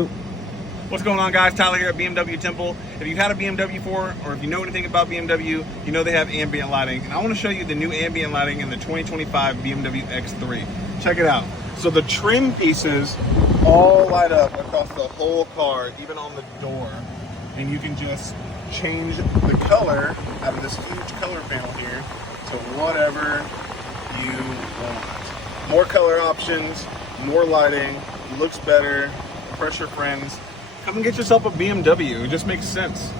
What's going on, guys? Tyler here at BMW Temple. If you've had a BMW before, or if you know anything about BMW, you know they have ambient lighting. And I want to show you the new ambient lighting in the 2025 BMW X3. Check it out. So the trim pieces all light up across the whole car, even on the door. And you can just change the color out of this huge color panel here to whatever you want. More color options, more lighting, looks better, pressure friends. Come and get yourself a BMW. It just makes sense.